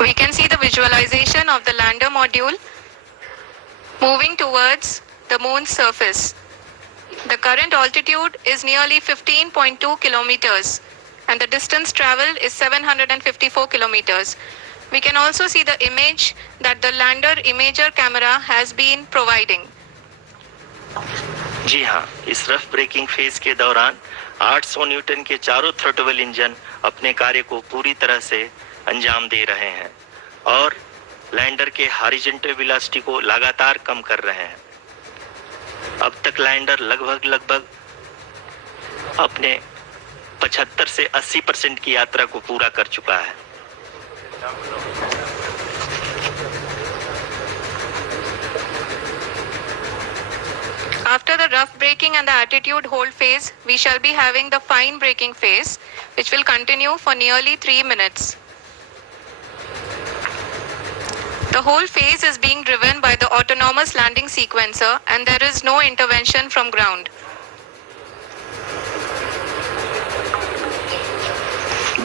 We can see the visualization of the lander module moving towards the moon's surface. The current altitude is nearly 15.2 kilometers and the distance traveled is 754 kilometers. We can also see the image that the lander imager camera has been providing. जी हाँ, इस rough breaking phase के दौरान 800 Newton के चारों throttle engine अपने कार्य को पूरी तरह से अंजाम दे रहे हैं और लैंडर के हॉरिजॉन्टल वेलोसिटी को लगातार कम कर रहे हैं। अब तक लैंडर लगभग अपने 75 से 80% की यात्रा को पूरा कर चुका है। After the rough braking and the attitude hold phase, we shall be having the fine braking phase, which will continue for nearly 3 minutes. The whole phase is being driven by the autonomous landing sequencer and there is no intervention from ground.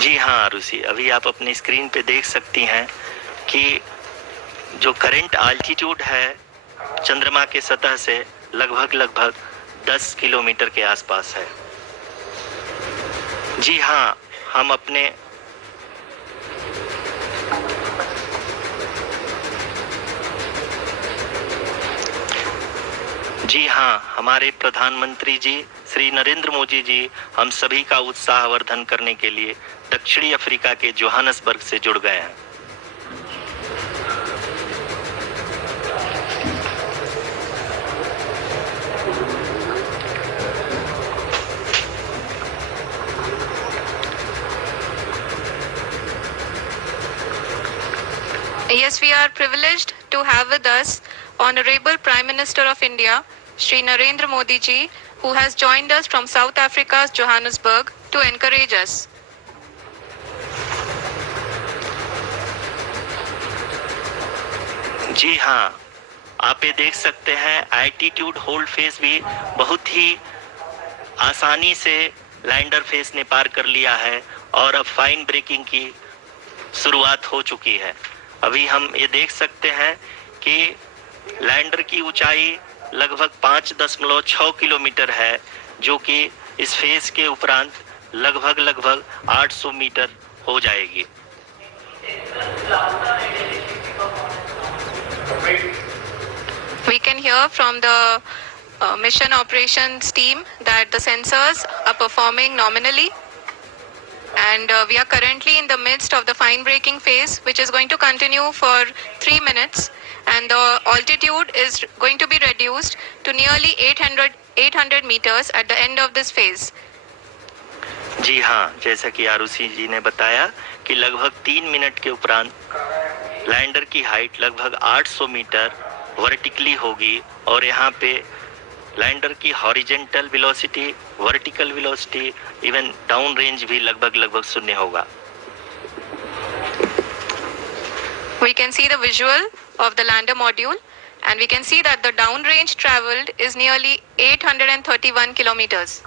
जी हाँ आरुषि, अभी आप अपनी screen पे देख सकती हैं कि जो करंट आल्टीट्यूड है चंद्रमा के सतह से लगभग 10 किलोमीटर के आसपास है। जी हाँ, हमारे प्रधानमंत्री जी श्री नरेंद्र मोदी जी हम सभी का उत्साहवर्धन करने के लिए दक्षिणी अफ्रीका के जोहान्सबर्ग से जुड़ गए हैं। Yes, we are privileged to have with us Honorable Prime Minister of India, Shri Narendra Modi ji, who has joined us from South Africa's Johannesburg to encourage us. जी हाँ, आप ये देख सकते हैं एल्टीट्यूड होल्ड फेज भी बहुत ही आसानी से लैंडर फेज ने पार कर लिया है और अब फाइन ब्रेकिंग की शुरुआत हो चुकी है। अभी हम ये देख सकते हैं कि लैंडर की ऊंचाई लगभग 5.6 किलोमीटर है, जो कि इस फेज के उपरांत लगभग 800 मीटर हो जाएगी। We can hear from the mission operations team that the sensors are performing nominally. And we are currently in the midst of the fine braking phase, which is going to continue for 3 minutes. And the altitude is going to be reduced to nearly 800 meters at the end of this phase. जी हाँ, जैसा कि आरुषि जी ने बताया कि लगभग 3 minute के उपरांत lander की हाइट लगभग 800 मीटर वर्टिकली होगी और यहाँ पे लैंडर की horizontal velocity, vertical velocity, even down range भी लगभग शून्य होगा। We can see the visual of the lander module and we can see that the down range traveled is nearly 831 kilometers.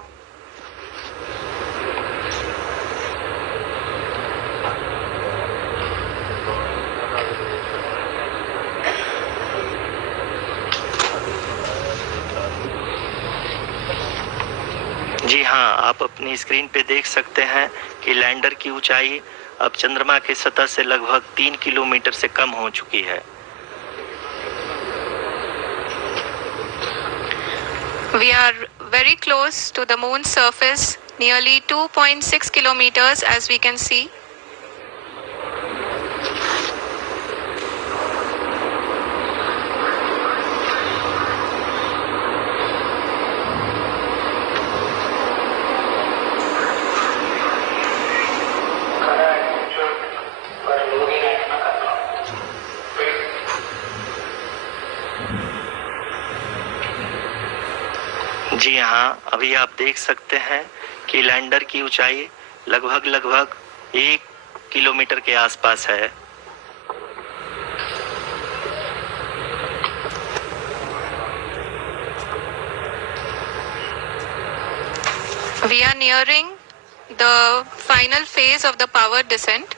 जी हाँ, आप अपनी स्क्रीन पे देख सकते हैं कि लैंडर की ऊंचाई अब चंद्रमा के सतह से लगभग 3 किलोमीटर से कम हो चुकी है। We are very close to the moon's surface, nearly 2.6 kilometers as we can see. जी हाँ, अभी आप देख सकते हैं कि लैंडर की ऊंचाई लगभग 1 किलोमीटर के आसपास है। We are nearing the final phase of the power descent.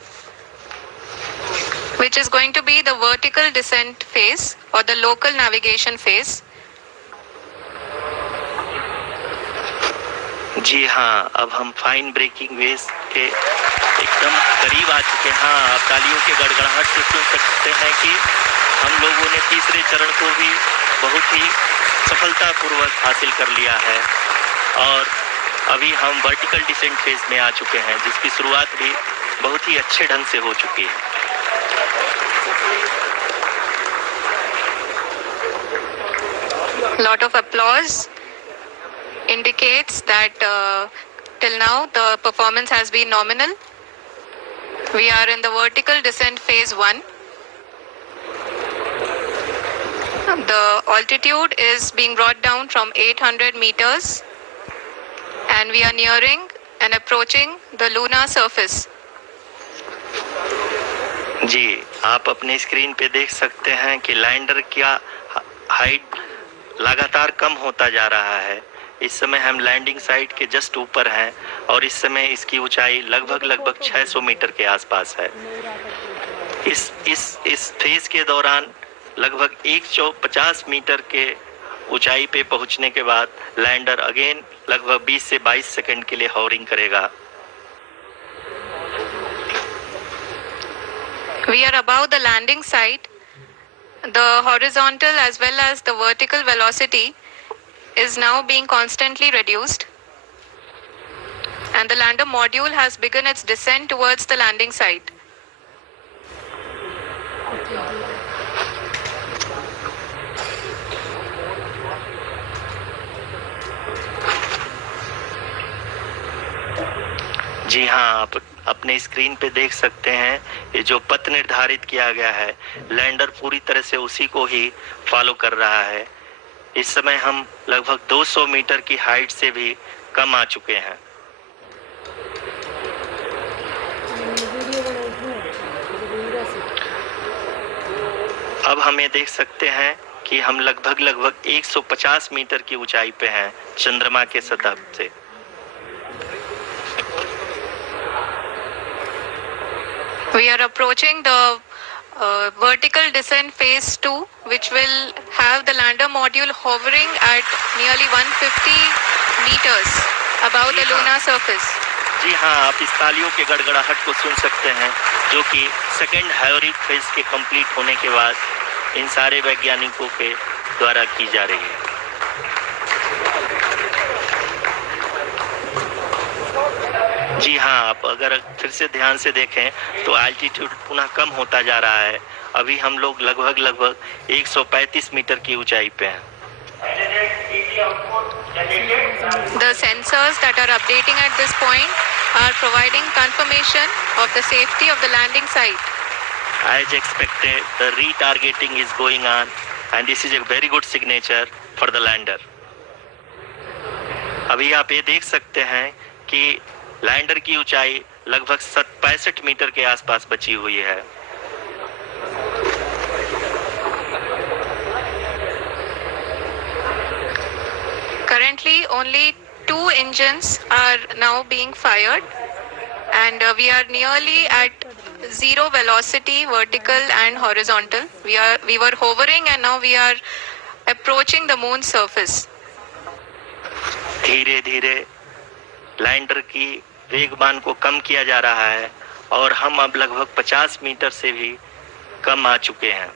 which is going to be the vertical descent phase or the local navigation phase. जी हाँ, अब हम फाइन ब्रेकिंग वेव्स के एकदम करीब आ चुके हैं। हाँ, आप तालियों के गड़गड़ाहट से सुन सकते हैं कि हम लोगों ने तीसरे चरण को भी बहुत ही सफलतापूर्वक हासिल कर लिया है और अभी हम वर्टिकल डिसेंट फेज में आ चुके हैं, जिसकी शुरुआत भी बहुत ही अच्छे ढंग से हो चुकी है। Lot of applause indicates that till now the performance has been nominal. We are in the vertical descent phase 1. The altitude is being brought down from 800 meters and we are nearing and approaching the lunar surface. जी, आप अपने screen पे देख सकते हैं कि lander का height लगातार कम होता जा रहा है। इस समय हम लैंडिंग साइट के जस्ट ऊपर हैं और इस समय इसकी ऊंचाई लगभग 600 मीटर के आसपास है। इस फेज के दौरान लगभग 150 मीटर के ऊंचाई पे पहुंचने के बाद लैंडर अगेन लगभग 20 से 22 सेकंड के लिए हॉवरिंग करेगा। We are above the landing site. The horizontal as well as the vertical velocity is now being constantly reduced. And the lander module has begun its descent towards the landing site. जी हाँ, आप अपने screen पे देख सकते हैं ये जो पथ निर्धारित किया गया है, लैंडर पूरी तरह से उसी को ही फॉलो कर रहा है। इस समय हम लगभग 200 मीटर की हाइट से भी कम आ चुके हैं। अब हमें देख सकते हैं कि हम लगभग 150 मीटर की ऊंचाई पे हैं चंद्रमा के सतह से। We are approaching the vertical descent phase 2, which will have the lander module hovering at nearly 150 meters above the lunar surface. जी हाँ, आप इस तालियों के गड़गड़ाहट को सुन सकते हैं, जो कि सेकेंड हाइब्रिड फेज के कंप्लीट होने के बाद इन सारे वैज्ञानिकों के द्वारा की जा रही है। जी हाँ, आप अगर फिर से ध्यान से देखें तो एल्टीट्यूड पुनः कम होता जा रहा है। अभी हम लोग लगभग 135 मीटर की ऊंचाई पे हैं। The sensors that are updating at this point are providing confirmation of the safety of the landing site. As expected, the retargeting is going on and this is a very good signature for the lander. अभी आप ये देख सकते हैं कि lander की ऊंचाई लगभग 65 मीटर के आसपास बची हुई है। Currently, only 2 engines are now being fired, and we are nearly at zero velocity, vertical and horizontal. We were hovering, and now we are approaching the moon's surface. धीरे धीरे लैंडर की वेगमान को कम किया जा रहा है और हम अब लगभग 50 मीटर से भी कम आ चुके हैं।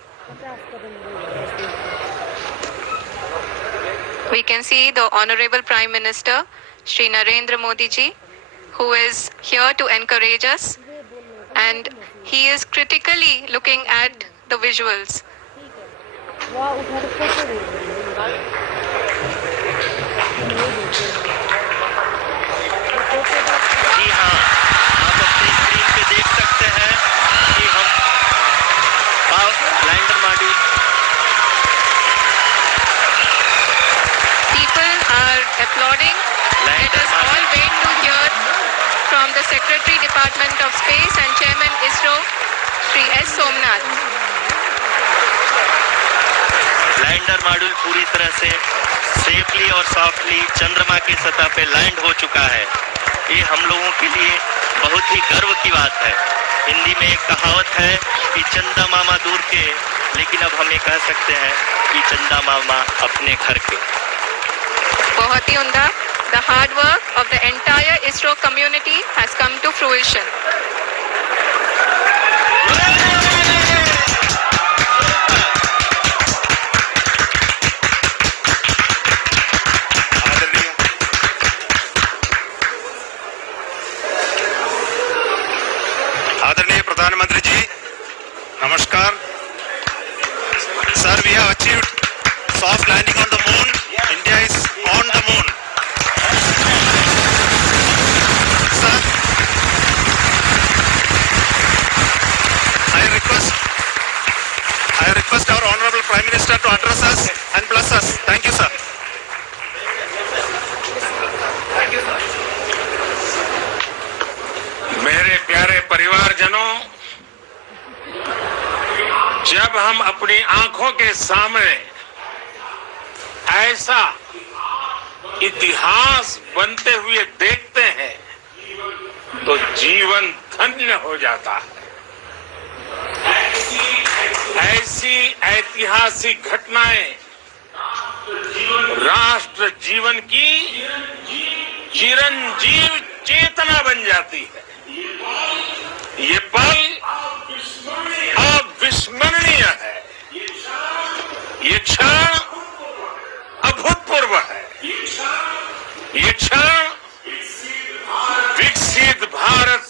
We can see the Honorable Prime Minister, Shri Narendra Modi ji, who is here to encourage us, and he is critically looking at the visuals. जी हाँ, आप अपनी स्क्रीन पे देख सकते हैं कि हम lander module Applauding. Let us all wait to hear from the Secretary Department of Space and Chairman ISRO, Shri S. Somnath. Lander module पूरी तरह से सेफली और सॉफ्टली चंद्रमा की सतह पे लैंड हो चुका है। ये हम लोगों के लिए बहुत ही गर्व की बात है। हिंदी में एक कहावत है कि चंदा मामा दूर के, लेकिन अब हम ये कह सकते हैं कि चंदा मामा अपने घर के। बहुत ही उम्दा। The hard work of the entire ISRO community has come to fruition. आदरणीय प्रधानमंत्री जी, नमस्कार। Sir, we have achieved soft landing on the moon. India is on the moon. Sir, I request our Honorable Prime Minister to address us and bless us. Thank you, sir. मेरे प्यारे परिवारजनों, जब हम अपनी आंखों के सामने ऐसा इतिहास बनते हुए देखते हैं तो जीवन धन्य हो जाता है। ऐसी ऐतिहासिक घटनाएं राष्ट्र जीवन की चिरंजीव चेतना बन जाती है। ये पल अविस्मरणीय है, ये क्षण अभूतपूर्व है, ये क्षण विकसित भारत